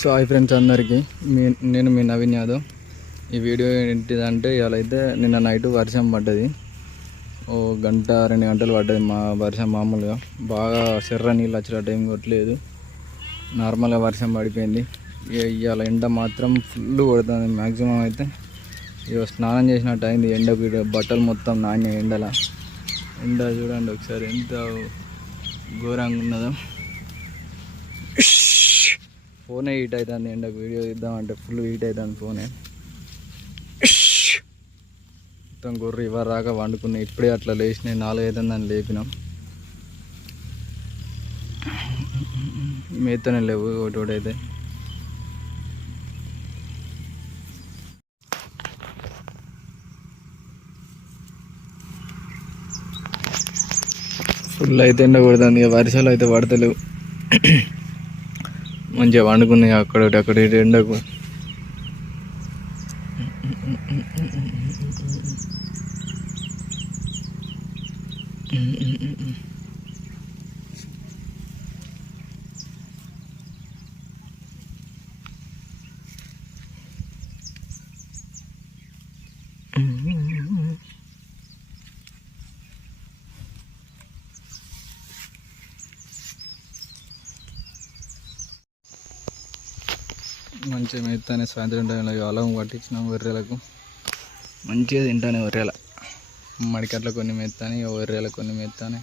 So hi friends అందరికీ నేను మీ నవీన్ యాదవ్. ఈ వీడియో ఏంటిదంటే ఇవాళ అయితే నిన్న నైట్ వర్షం పడ్డది. ఓ గంట 2 గంటలు పడ్డది మా వర్షం. మామూలుగా బాగా చెర్ర నీళ్ళు వచ్చినట్టు ఏం కొట్టలేదు, నార్మల్గా వర్షం పడిపోయింది. ఇవాళ ఎండ మాత్రం ఫుల్ కొడుతుంది. మ్యాక్సిమం అయితే ఇక స్నానం చేసినట్టు అయింది. ఎండకు బట్టలు మొత్తం నాణ్య ఎండ చూడండి ఒకసారి ఎంత ఘోరంగా ఉన్నదో. ఫోనే హీట్ అవుతుంది ఎండకు. వీడియో తీద్దామంటే ఫుల్ హీట్ అవుతుంది ఫోనే. మొత్తం గొర్రె ఇవ్వరు రాక వండుకున్నాయి. ఇప్పుడే అట్లా లేచినాయి, 4 అవుతుందని లేపినాం. మేతనే లేవు ఒకటి అయితే. ఫుల్ అయితే ఎండ కొడుతుంది. ఇక వర్షాలు అయితే పడతలేవు. మంచిగా వండుకున్నాయి అక్కడ ఎండకు. మంచిగా మెత్తానే సాయంత్రం టైంలో అలం పట్టించినాం వర్రెలకు. మంచిగా తింటానే వర్రెల. మడికట్ల కొన్ని మెత్తానే, వర్రెల కొన్ని మెత్తానే.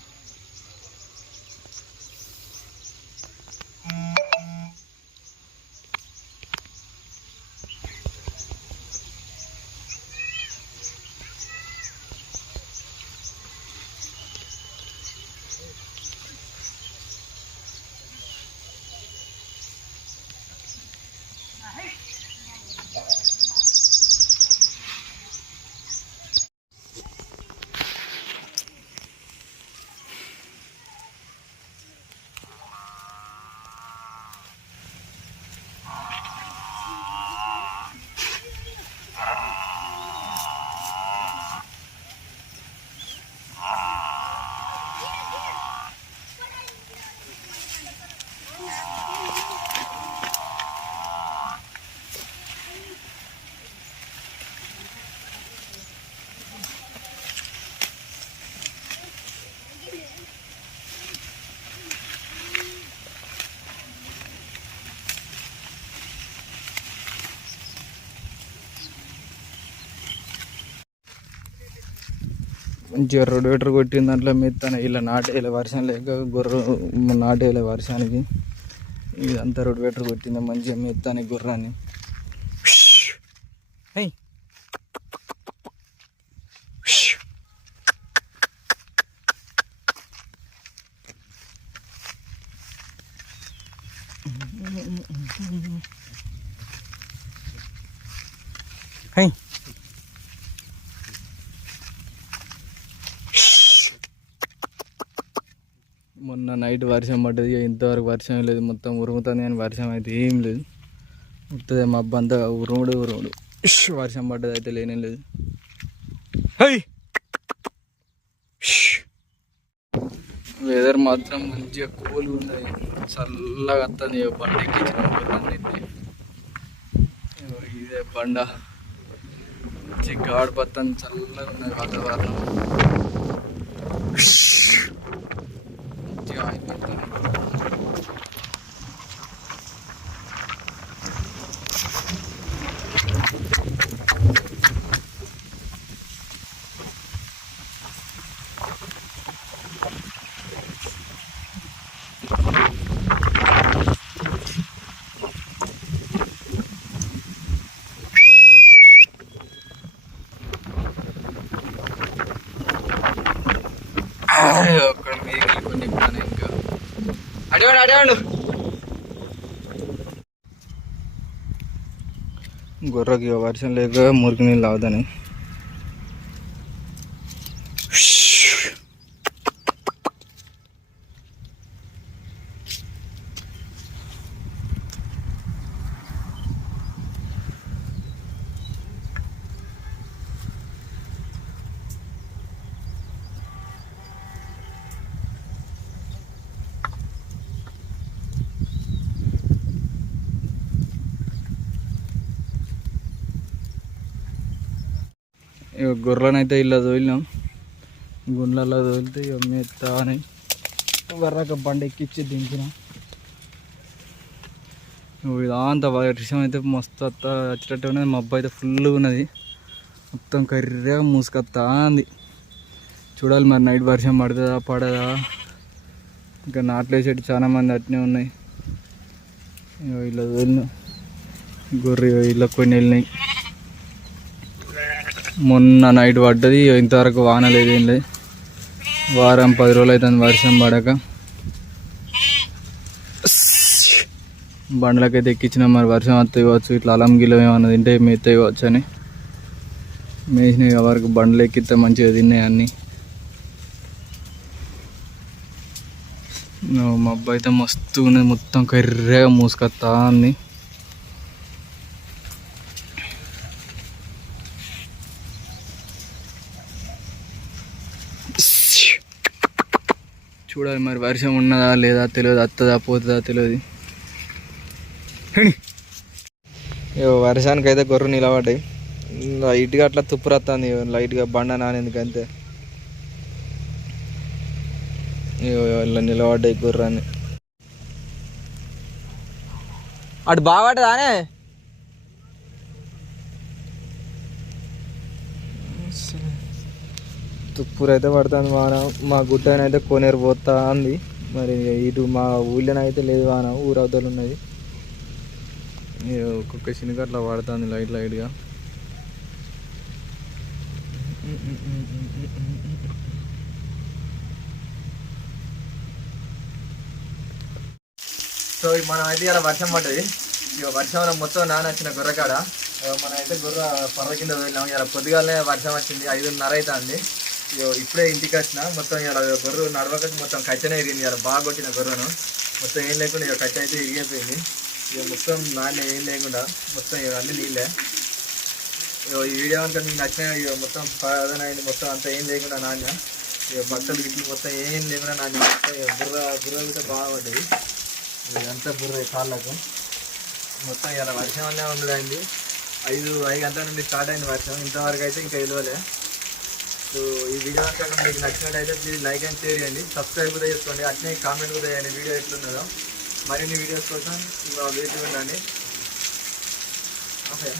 మంచిగా రొడేటర్ కొట్టిన దాంట్లో మెత్తాను. ఇలా నాటేయాలి వర్షం లేక, గుర్ర నాటేయాలి వర్షానికి. ఇదంతా రొడేటర్ కొట్టింది మంచిగా మెత్తాని గుర్రాన్ని. హై మొన్న నైట్ వర్షం పడ్డది. ఇంతవరకు వర్షం లేదు, మొత్తం ఉరుముతుంది కానీ వర్షం అయితే ఏం లేదు. వస్తుంది మా అబ్బంతా ఉరుముడు. వర్షం పడ్డది అయితే లేనే లేదు. వెదర్ మాత్రం మంచిగా కూల్గా ఉంది, చల్లగా వస్తుంది. బండ ఎక్కించిన ఇదే బండ మంచి గాడి పత్తం చల్లగా ఉన్నది వాతావరణం. అక్కడ మేకలు కొన్ని ఇప్పుడే ఇంకా అడవండు గొర్రెకి వర్షం లేక మురికి నీళ్ళు అవుతాయి. గొర్రెలను అయితే ఇలా తోలినాం. గుండ్లలో తోలితే ఇక మెత్త అని వర్రక బండి ఎక్కిచ్చి దించినాం. ఇదంతా వర్షం అయితే మస్తు వచ్చేటట్టు ఉన్నది. మబ్బు అయితే ఫుల్గా ఉన్నది, మొత్తం కర్రెగా మూసుకొస్తా ఉంది. చూడాలి మరి నైట్ వర్షం పడుతుందా పడదా. ఇంకా నాట్లేసేటి చాలా మంది అట్నే ఉన్నాయి. ఇలా తోలిన గొర్రె ఇలా కొన్ని వెళ్ళినాయి. మొన్న నైట్ పడ్డది, ఇంతవరకు వాన లేదు, ఏం లేదు. వారం 10 రోజులు అవుతుంది వర్షం పడక. బండ్లకైతే ఎక్కించినాం. మరి వర్షం వస్తే ఇవ్వచ్చు, ఇట్లా అలం గిలం ఏమన్నా తింటే మేత ఇవ్వచ్చు అని మేసినాయి. వరకు బండ్లు ఎక్కిస్తే మంచిగా తిన్నాయి అన్నీ. మబ్బు అయితే మస్తు ఉన్నది, మొత్తం కర్రెగా మూసుకొస్తా ఉంది. చూడాలి మరి వర్షం ఉన్నదా లేదా తెలియదు, వస్తుందా పోతుందా తెలియదు. వర్షానికి అయితే గొర్రె నిలబడ్డాయి. లైట్గా అట్లా తుప్పు వస్తుంది, లైట్గా బండ నానేందుకు అంతే. ఇలా నిలబడ్డాయి గొర్రెని. అటు బాగుపడ్డదానే తుప్పురు అయితే పడుతుంది వాన. మా గుట్టనైతే కొనేరు పోతా ఉంది. మరి ఇటు మా ఊళ్ళోనైతే లేదు వాన, ఊరవతలు ఉన్నది. ఒక్కొక్క చినుక అట్లా పడుతుంది లైట్గా. సో మనం అయితే ఇలా వర్షం పడ్డది. ఇక వర్షంలో మొత్తం నానొచ్చిన గొర్రెకాడ మనం అయితే గొర్రె పర్వ కింద వెళ్ళాము. ఇలా పొద్దుగాలనే వర్షం వచ్చింది, 5:30 అవుతుంది. ఇప్పుడే ఇంటికి వచ్చిన. మొత్తం ఇలా గొర్రె నడవక మొత్తం కట్టెనే ఇరిగింది. ఇలా బాగా కొట్టిన గొర్రెను మొత్తం ఏం లేకుండా ఇక కట్టె అయితే ఇరిగిపోయింది. ఇక మొత్తం నాణ్య ఏం లేకుండా మొత్తం ఇక అన్ని నీళ్ళే. ఈ వీడియో అంతా మీకు నచ్చిన ఇక మొత్తం పదనైంది, మొత్తం అంతా ఏం లేకుండా నాణ్య. ఇక బట్టలు గిట్లు మొత్తం ఏం లేకుండా నాణ్య. బుర్ర కూడా బాగా పడ్డది, ఇదంతా బుర్ర కాళ్ళకు మొత్తం. ఇలా వర్షం అనే ఉండదండి. 5 గంటల నుండి స్టార్ట్ అయింది వర్షం, ఇంతవరకు అయితే ఇంకా విలువలే. సో ఈ వీడియో కనుక మీకు నచ్చినట్టయితే ప్లీజ్ లైక్ అండ్ షేర్ చేయండి, సబ్స్క్రైబ్ కూడా చేసుకోండి, అట్నే కామెంట్ కూడా చేయండి వీడియో ఎట్లున్నదో. మరిన్ని వీడియోస్ కోసం వేచి ఉండండి. ఓకే.